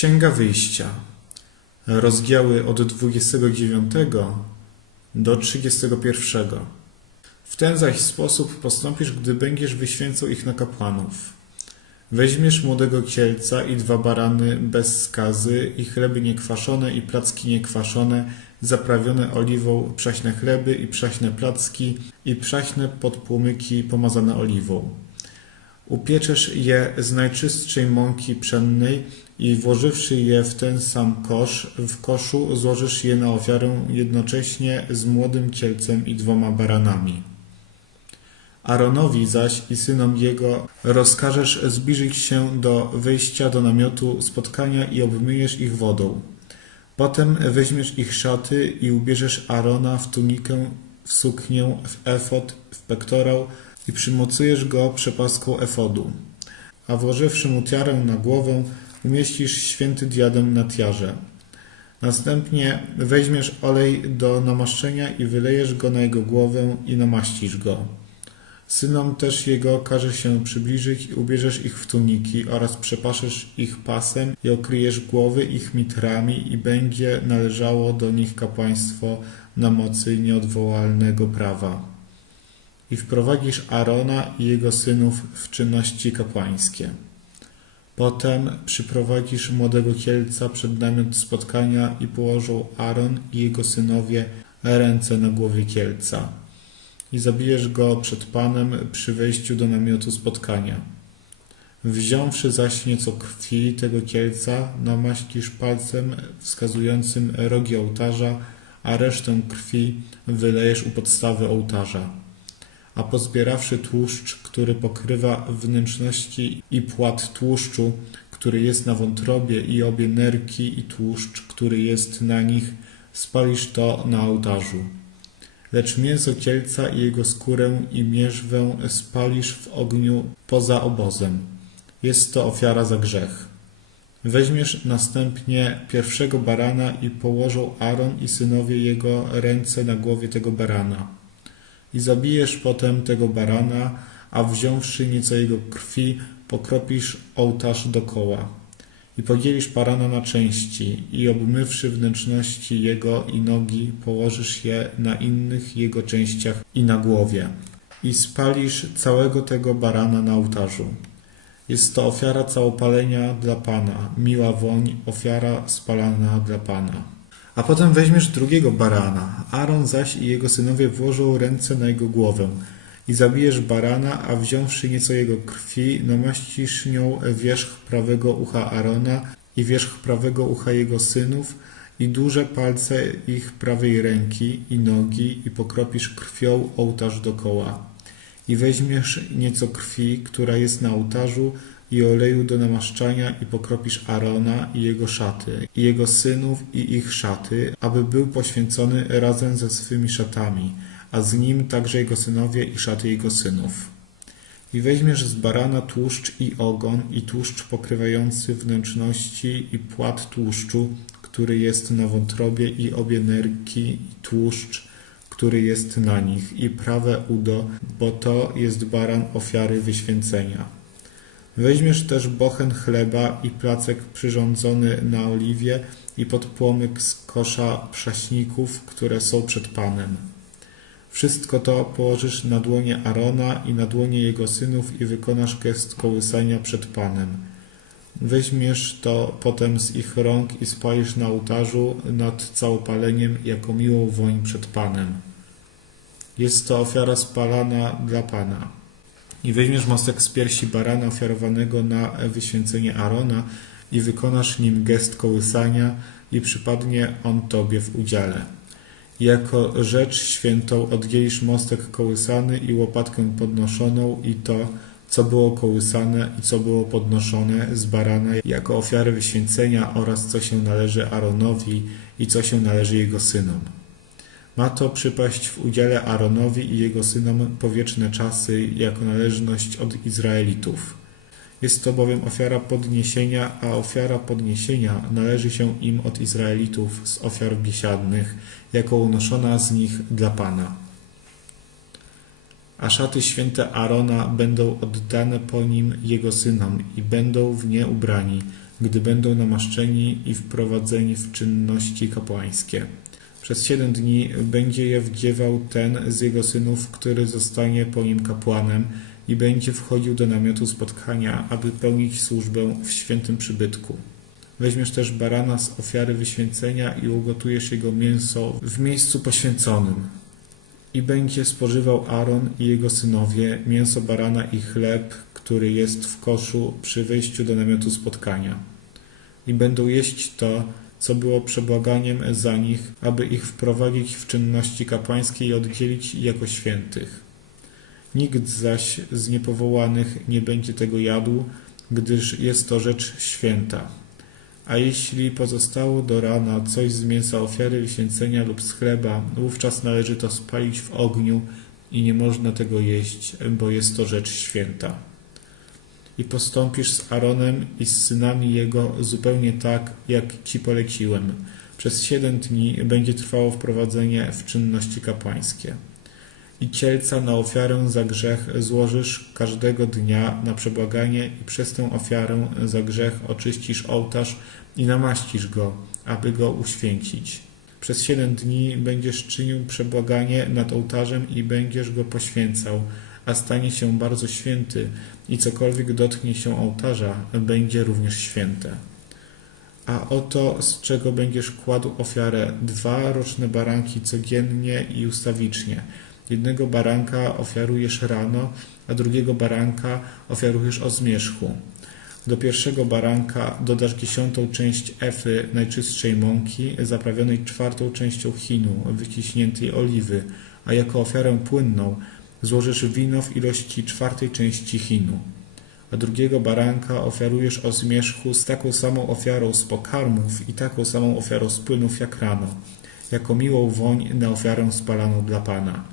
Księga Wyjścia, rozdziały od 29 do 31. W ten zaś sposób postąpisz, gdy będziesz wyświęcał ich na kapłanów. Weźmiesz młodego cielca i dwa barany bez skazy, i chleby niekwaszone, i placki niekwaszone, zaprawione oliwą, przaśne chleby i przaśne placki, i przaśne podpłomyki pomazane oliwą. Upieczesz je z najczystszej mąki pszennej i włożywszy je w ten sam kosz, w koszu złożysz je na ofiarę jednocześnie z młodym cielcem i dwoma baranami. Aaronowi zaś i synom jego rozkażesz zbliżyć się do wejścia do namiotu spotkania i obmyjesz ich wodą. Potem weźmiesz ich szaty i ubierzesz Arona w tunikę, w suknię, w efod, w pektorał i przymocujesz go przepaską efodu. A włożywszy mu tiarę na głowę, umieścisz święty diadem na tiarze. Następnie weźmiesz olej do namaszczenia i wylejesz go na jego głowę i namaścisz go. Synom też jego każe się przybliżyć i ubierzesz ich w tuniki oraz przepaszesz ich pasem i okryjesz głowy ich mitrami i będzie należało do nich kapłaństwo na mocy nieodwołalnego prawa. I wprowadzisz Arona i jego synów w czynności kapłańskie. Potem przyprowadzisz młodego cielca przed namiot spotkania i położą Aaron i jego synowie ręce na głowie cielca i zabijesz go przed Panem przy wejściu do namiotu spotkania. Wziąwszy zaś nieco krwi tego cielca, namaścisz palcem wskazującym rogi ołtarza, a resztę krwi wylejesz u podstawy ołtarza. A pozbierawszy tłuszcz, który pokrywa wnętrzności i płat tłuszczu, który jest na wątrobie i obie nerki i tłuszcz, który jest na nich, spalisz to na ołtarzu. Lecz mięso cielca i jego skórę i mierzwę spalisz w ogniu poza obozem. Jest to ofiara za grzech. Weźmiesz następnie pierwszego barana i położą Aaron i synowie jego ręce na głowie tego barana. I zabijesz potem tego barana, a wziąwszy nieco jego krwi, pokropisz ołtarz dokoła. I podzielisz barana na części i obmywszy wnętrzności jego i nogi, położysz je na innych jego częściach i na głowie. I spalisz całego tego barana na ołtarzu. Jest to ofiara całopalenia dla Pana, miła woń, ofiara spalana dla Pana. A potem weźmiesz drugiego barana. Aaron zaś i jego synowie włożą ręce na jego głowę. I zabijesz barana, a wziąwszy nieco jego krwi, namaścisz nią wierzch prawego ucha Arona i wierzch prawego ucha jego synów i duże palce ich prawej ręki i nogi i pokropisz krwią ołtarz dokoła. I weźmiesz nieco krwi, która jest na ołtarzu i oleju do namaszczania i pokropisz Arona i jego szaty, i jego synów i ich szaty, aby był poświęcony razem ze swymi szatami, a z nim także jego synowie i szaty jego synów. I weźmiesz z barana tłuszcz i ogon i tłuszcz pokrywający wnętrzności i płat tłuszczu, który jest na wątrobie i obie nerki i tłuszcz, który jest na nich i prawe udo, bo to jest baran ofiary wyświęcenia. Weźmiesz też bochen chleba i placek przyrządzony na oliwie i podpłomyk z kosza prześników, które są przed Panem. Wszystko to położysz na dłonie Arona i na dłonie jego synów i wykonasz gest kołysania przed Panem. Weźmiesz to potem z ich rąk i spalisz na ołtarzu nad całopaleniem jako miłą woń przed Panem. Jest to ofiara spalana dla Pana. I weźmiesz mostek z piersi barana ofiarowanego na wyświęcenie Arona i wykonasz nim gest kołysania i przypadnie on Tobie w udziale. Jako rzecz świętą oddzielisz mostek kołysany i łopatkę podnoszoną i to, co było kołysane i co było podnoszone z barana jako ofiary wyświęcenia oraz co się należy Aaronowi i co się należy jego synom. Ma to przypaść w udziale Aaronowi i jego synom po wieczne czasy jako należność od Izraelitów. Jest to bowiem ofiara podniesienia, a ofiara podniesienia należy się im od Izraelitów z ofiar biesiadnych, jako unoszona z nich dla Pana. A szaty święte Arona będą oddane po nim jego synom i będą w nie ubrani. gdy będą namaszczeni i wprowadzeni w czynności kapłańskie. Przez siedem dni będzie je wdziewał ten z jego synów, który zostanie po nim kapłanem i będzie wchodził do namiotu spotkania, aby pełnić służbę w świętym przybytku. Weźmiesz też barana z ofiary wyświęcenia i ugotujesz jego mięso w miejscu poświęconym. I będzie spożywał Aaron i jego synowie mięso barana i chleb, który jest w koszu przy wejściu do namiotu spotkania. I będą jeść to, co było przebłaganiem za nich, aby ich wprowadzić w czynności kapłańskie i oddzielić jako świętych. Nikt zaś z niepowołanych nie będzie tego jadł, gdyż jest to rzecz święta. A jeśli pozostało do rana coś z mięsa ofiary wyświęcenia lub z chleba, wówczas należy to spalić w ogniu i nie można tego jeść, bo jest to rzecz święta. I postąpisz z Aaronem i z synami jego zupełnie tak, jak ci poleciłem. Przez siedem dni będzie trwało wprowadzenie w czynności kapłańskie. I cielca na ofiarę za grzech złożysz każdego dnia na przebłaganie i przez tę ofiarę za grzech oczyścisz ołtarz i namaścisz go, aby go uświęcić. Przez siedem dni będziesz czynił przebłaganie nad ołtarzem i będziesz go poświęcał, a stanie się bardzo święty i cokolwiek dotknie się ołtarza, będzie również święte. A oto z czego będziesz kładł ofiarę dwa roczne baranki codziennie i ustawicznie. Jednego baranka ofiarujesz rano, a drugiego baranka ofiarujesz o zmierzchu. Do pierwszego baranka dodasz dziesiątą część efy najczystszej mąki, zaprawionej czwartą częścią chinu, wyciśniętej oliwy, a jako ofiarę płynną złożysz wino w ilości czwartej części chinu. A drugiego baranka ofiarujesz o zmierzchu z taką samą ofiarą z pokarmów i taką samą ofiarą z płynów jak rano, jako miłą woń na ofiarę spalaną dla Pana.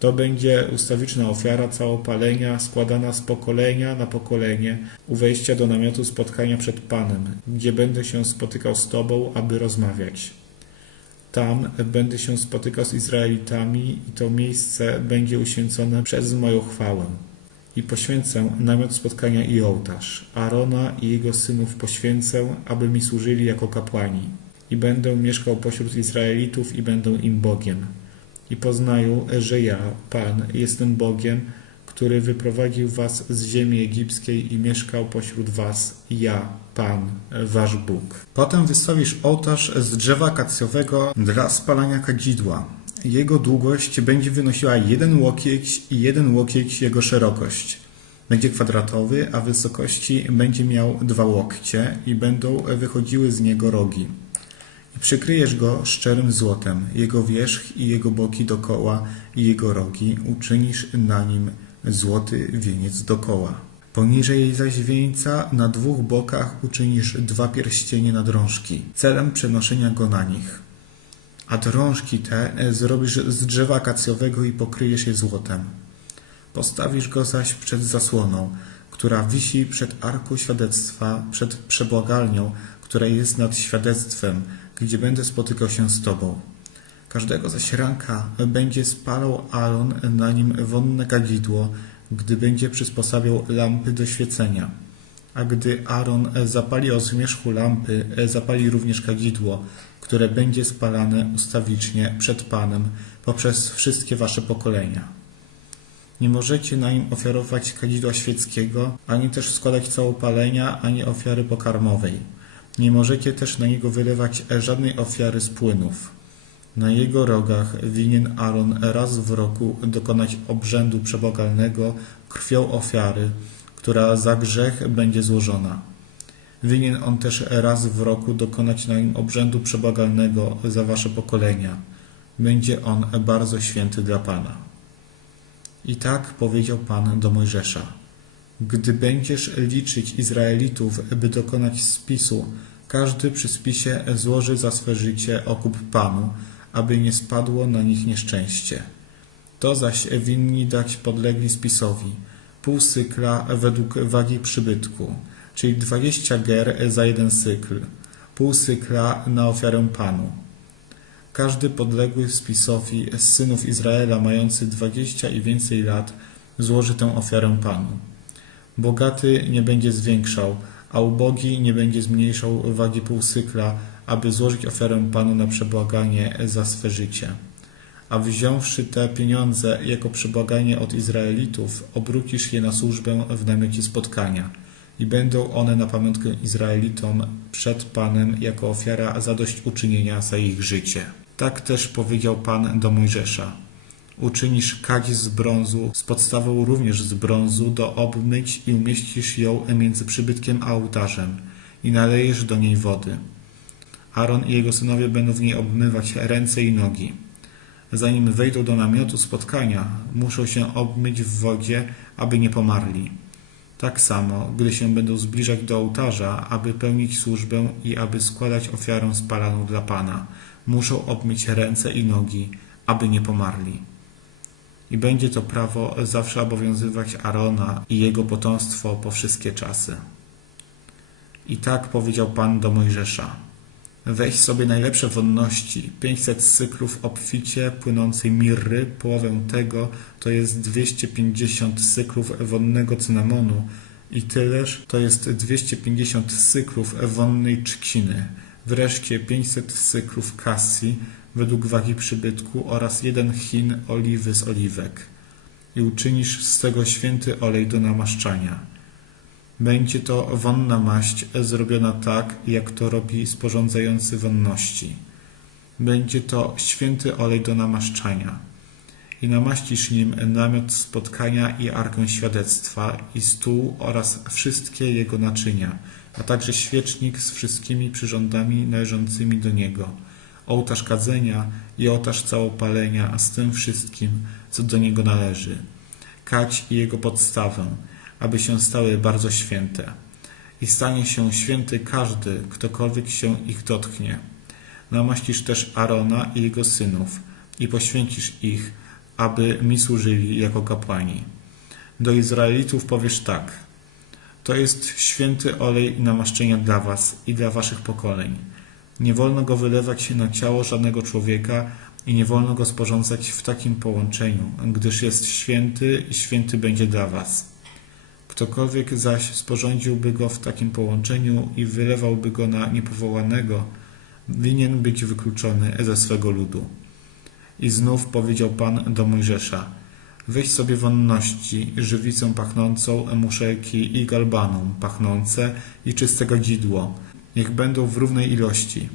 To będzie ustawiczna ofiara całopalenia składana z pokolenia na pokolenie u wejścia do namiotu spotkania przed Panem, gdzie będę się spotykał z Tobą, aby rozmawiać. Tam będę się spotykał z Izraelitami i to miejsce będzie uświęcone przez moją chwałę. I poświęcę namiot spotkania i ołtarz. Arona i jego synów poświęcę, aby mi służyli jako kapłani. I będę mieszkał pośród Izraelitów i będę im Bogiem i poznają, że ja, Pan, jestem Bogiem, który wyprowadził was z ziemi egipskiej i mieszkał pośród was, ja, Pan, wasz Bóg. Potem wystawisz ołtarz z drzewa akacjowego dla spalania kadzidła. Jego długość będzie wynosiła jeden łokieć i jeden łokieć jego szerokość. Będzie kwadratowy, a wysokości będzie miał dwa łokcie i będą wychodziły z niego rogi. Przykryjesz go szczerym złotem, jego wierzch i jego boki dokoła i jego rogi, uczynisz na nim złoty wieniec dokoła. Poniżej zaś wieńca na dwóch bokach uczynisz dwa pierścienie na drążki, celem przenoszenia go na nich. A drążki te zrobisz z drzewa akacjowego i pokryjesz je złotem. Postawisz go zaś przed zasłoną, która wisi przed arką świadectwa, przed przebłagalnią, która jest nad świadectwem, gdzie będę spotykał się z Tobą. Każdego zaś ranka będzie spalał Aaron na nim wonne kadzidło, gdy będzie przysposabiał lampy do świecenia. A gdy Aaron zapali o zmierzchu lampy, zapali również kadzidło, które będzie spalane ustawicznie przed Panem poprzez wszystkie wasze pokolenia. Nie możecie na nim ofiarować kadzidła świeckiego, ani też składać całopalenia, ani ofiary pokarmowej. Nie możecie też na niego wylewać żadnej ofiary z płynów. Na jego rogach winien Aaron raz w roku dokonać obrzędu przebogalnego krwią ofiary, która za grzech będzie złożona. Winien on też raz w roku dokonać na nim obrzędu przebogalnego za wasze pokolenia. Będzie on bardzo święty dla Pana. I tak powiedział Pan do Mojżesza. Gdy będziesz liczyć Izraelitów, by dokonać spisu, każdy przy spisie złoży za swe życie okup Panu, aby nie spadło na nich nieszczęście. To zaś winni dać podlegli spisowi, pół cykla według wagi przybytku, czyli dwadzieścia ger za jeden cykl, pół cykla na ofiarę Panu. Każdy podległy spisowi z synów Izraela mający dwadzieścia i więcej lat złoży tę ofiarę Panu. Bogaty nie będzie zwiększał, a ubogi nie będzie zmniejszał wagi półsykla, aby złożyć ofiarę Panu na przebłaganie za swe życie. A wziąwszy te pieniądze jako przebłaganie od Izraelitów, obrócisz je na służbę w namiocie spotkania i będą one na pamiątkę Izraelitom przed Panem jako ofiara zadośćuczynienia za ich życie. Tak też powiedział Pan do Mojżesza. Uczynisz kadź z brązu, z podstawą również z brązu, do obmyć i umieścisz ją między przybytkiem a ołtarzem i nalejesz do niej wody. Aaron i jego synowie będą w niej obmywać ręce i nogi. Zanim wejdą do namiotu spotkania, muszą się obmyć w wodzie, aby nie pomarli. Tak samo, gdy się będą zbliżać do ołtarza, aby pełnić służbę i aby składać ofiarę spalaną dla Pana, muszą obmyć ręce i nogi, aby nie pomarli. I będzie to prawo zawsze obowiązywać Arona i jego potomstwo po wszystkie czasy. I tak powiedział Pan do Mojżesza. Weź sobie najlepsze wonności, 500 cyklów obficie płynącej mirry, połowę tego to jest 250 cyklów wonnego cynamonu i tyleż to jest 250 cyklów wonnej trzciny, wreszcie 500 cyklów kasji według wagi przybytku oraz jeden chin oliwy z oliwek. I uczynisz z tego święty olej do namaszczania. Będzie to wonna maść zrobiona tak, jak to robi sporządzający wonności. Będzie to święty olej do namaszczania. I namaścisz nim namiot spotkania i arkę świadectwa i stół oraz wszystkie jego naczynia, a także świecznik z wszystkimi przyrządami należącymi do niego, ołtarz kadzenia i ołtarz całopalenia, a z tym wszystkim, co do niego należy, kać i jego podstawę, aby się stały bardzo święte. I stanie się święty każdy, ktokolwiek się ich dotknie. Namaścisz też Arona i jego synów i poświęcisz ich, aby mi służyli jako kapłani. Do Izraelitów powiesz tak. To jest święty olej namaszczenia dla was i dla waszych pokoleń. Nie wolno go wylewać na ciało żadnego człowieka i nie wolno go sporządzać w takim połączeniu, gdyż jest święty i święty będzie dla was. Ktokolwiek zaś sporządziłby go w takim połączeniu i wylewałby go na niepowołanego, winien być wykluczony ze swego ludu. I znów powiedział Pan do Mojżesza, weź sobie wonności, żywicę pachnącą, muszelki i galbaną pachnące i czyste kadzidło, niech będą w równej ilości.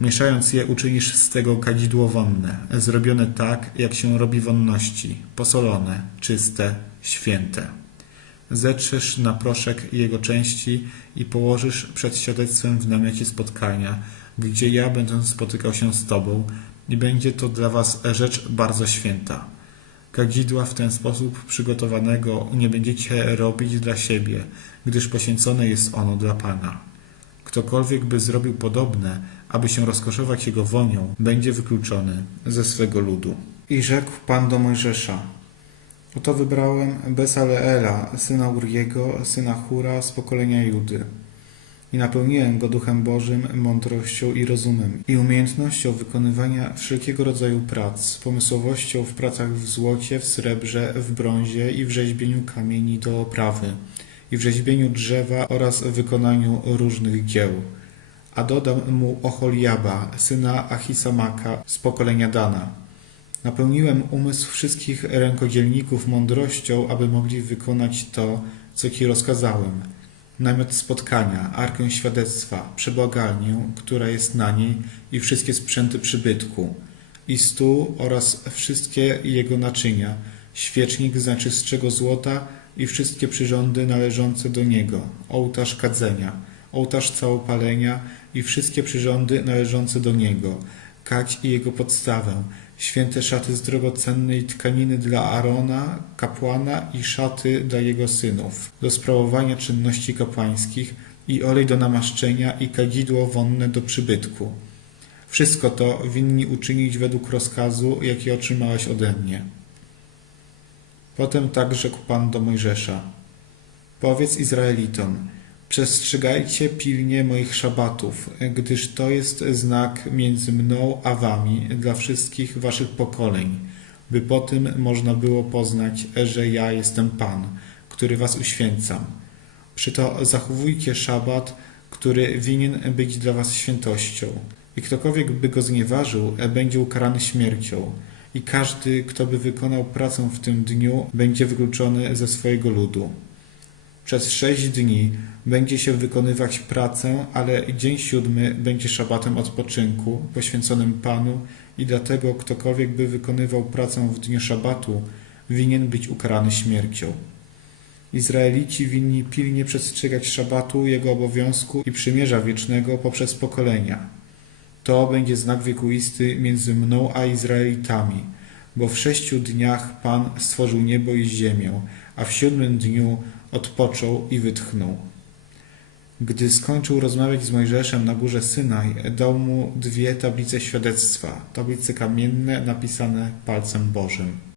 Mieszając je uczynisz z tego kadzidło wonne, zrobione tak, jak się robi wonności, posolone, czyste, święte zetrzesz na proszek jego części i położysz przed świadectwem w namiocie spotkania, gdzie ja będę spotykał się z Tobą i będzie to dla Was rzecz bardzo święta. Kadzidła w ten sposób przygotowanego nie będziecie robić dla siebie, gdyż poświęcone jest ono dla Pana. Ktokolwiek by zrobił podobne, aby się rozkoszować jego wonią, będzie wykluczony ze swego ludu. I rzekł Pan do Mojżesza, Oto wybrałem Besaleela, syna Uriego, syna Hura z pokolenia Judy. I napełniłem go duchem Bożym, mądrością i rozumem, i umiejętnością wykonywania wszelkiego rodzaju prac, pomysłowością w pracach w złocie, w srebrze, w brązie i w rzeźbieniu kamieni do oprawy, i w rzeźbieniu drzewa oraz wykonaniu różnych dzieł. A dodam mu Oholiaba, syna Achisamaka z pokolenia Dana Napełniłem umysł wszystkich rękodzielników mądrością, aby mogli wykonać to, co Ci rozkazałem. Namiot spotkania, arkę świadectwa, przebłagalnię, która jest na niej i wszystkie sprzęty przybytku, i stół oraz wszystkie jego naczynia, świecznik z najczystszego złota i wszystkie przyrządy należące do niego, ołtarz kadzenia, ołtarz całopalenia i wszystkie przyrządy należące do niego, kać i jego podstawę, święte szaty z drogocennej tkaniny dla Arona, kapłana i szaty dla jego synów, do sprawowania czynności kapłańskich i olej do namaszczenia i kadzidło wonne do przybytku. Wszystko to winni uczynić według rozkazu, jaki otrzymałeś ode mnie. Potem tak rzekł Pan do Mojżesza. Powiedz Izraelitom, Przestrzegajcie pilnie moich szabatów, gdyż to jest znak między mną a wami dla wszystkich waszych pokoleń, by po tym można było poznać, że ja jestem Pan, który was uświęcam. Przyto zachowujcie szabat, który winien być dla was świętością. I ktokolwiek by go znieważył, będzie ukarany śmiercią. I każdy, kto by wykonał pracę w tym dniu, będzie wykluczony ze swojego ludu. Przez sześć dni będzie się wykonywać pracę, ale dzień siódmy będzie szabatem odpoczynku, poświęconym Panu i dlatego ktokolwiek by wykonywał pracę w dniu szabatu, winien być ukarany śmiercią. Izraelici winni pilnie przestrzegać szabatu, jego obowiązku i przymierza wiecznego poprzez pokolenia. To będzie znak wiekuisty między mną a Izraelitami, bo w sześciu dniach Pan stworzył niebo i ziemię, a w siódmym dniu odpoczął i wytchnął. Gdy skończył rozmawiać z Mojżeszem na górze Synaj, dał mu dwie tablice świadectwa, tablice kamienne napisane palcem Bożym.